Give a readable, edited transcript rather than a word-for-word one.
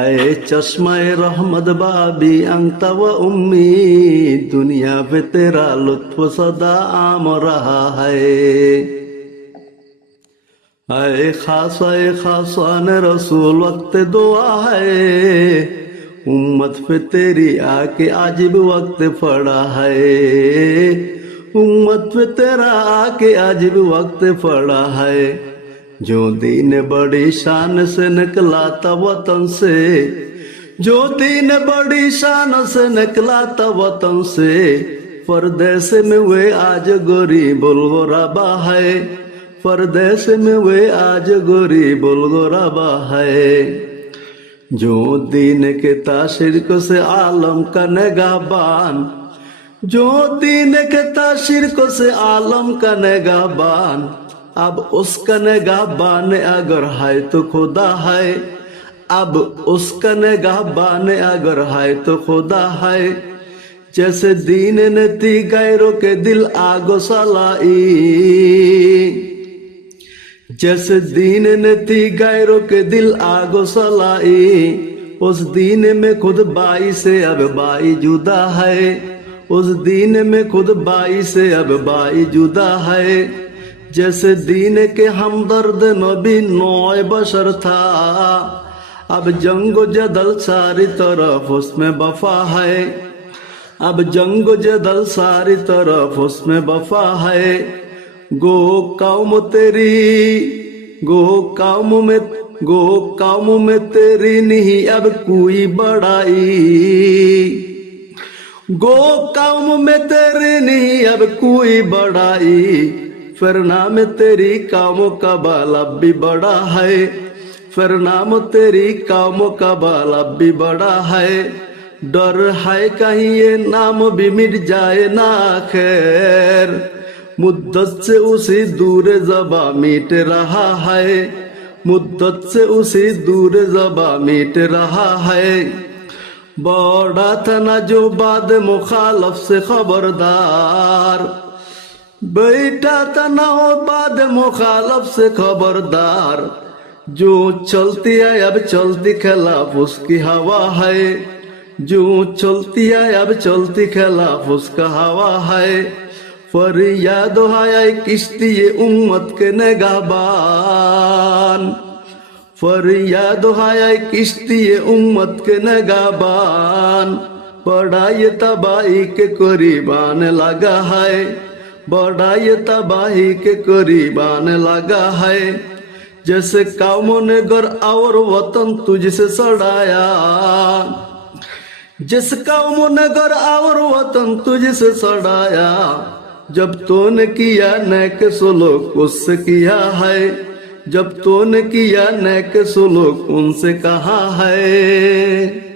आए चश्माए रहमत बाबी अंता व उम्मी, दुनिया पे तेरा लुत्फ सदा आम रहा है। आए खासान रसूल वक्त दुआ है, उम्मत पे तेरी आके आजिब वक्त पड़ा है। उम्मत पे तेरा आके आजिब वक्त पड़ा है। जो दीन बड़ी शान से निकला था वतन से, जो दीन बड़ी शान से निकला था वतन से, परदेश में वे आज गरीब गुरबा है। परदेश में वे आज गरीब गुरबा है। जो दीन के तासीर को से आलम का निगाहबान, जो दीन के तासीर को से आलम का निगाहबान, अब उसका निगाहबान अगर है तो खुदा है। अब उसका निगाहबान अगर है तो खुदा है। जैसे दीन ने दी गैरों के दिल आगो सलाई, जैसे दीन ने दी गैरों के दिल आगो सलाई, उस दीन में खुद बाई से अब बाई जुदा है। उस दीन में खुद बाई से अब बाई जुदा है। जैसे दीन के हमदर्द नबी नौए बशर था, अब जंगो जदल सारी तरफ उसमें वफा है। अब जंगो जदल सारी तरफ उसमें वफा है। गो कौम तेरी, गो कौम में तेरी नहीं अब कोई बड़ाई। गो कौम में तेरी नहीं अब कोई बड़ाई, फिर नाम तेरी कौमों का बाल अब भी बड़ा है। फिर नाम तेरी कौमों का बाल अब भी बड़ा है। डर है कहीं ये नाम भी मिट जाए ना खैर, मुद्दत से उसी दूर ज़बा मिट रहा है। मुद्दत से उसी दूर ज़बा मिट रहा है। बड़ा था ना जो बाद मुखालफ से खबरदार, बैठा था ना हो बाद मुखालफ से खबरदार। जो चलती है अब चलती खिलाफ उसकी हवा है। जो चलती है अब चलती खिलाफ उसका हवा है। फरियाद है किश्ती ये उम्मत के निगाहबान, फरियाद है किश्ती ये उम्मत के निगाहबान। बड़ा ये तबाही के करीबान लगा है। बड़ा ये तबाही के करीबान लगा है। जैसे कौमों ने घर और वतन तुझसे सड़ाया, जिस कौमों ने घर और वतन तुझसे सड़ाया। जब तूने किया नेक सुलूक उससे किया है। जब तूने किया नेक सुलूक उनसे कहा है।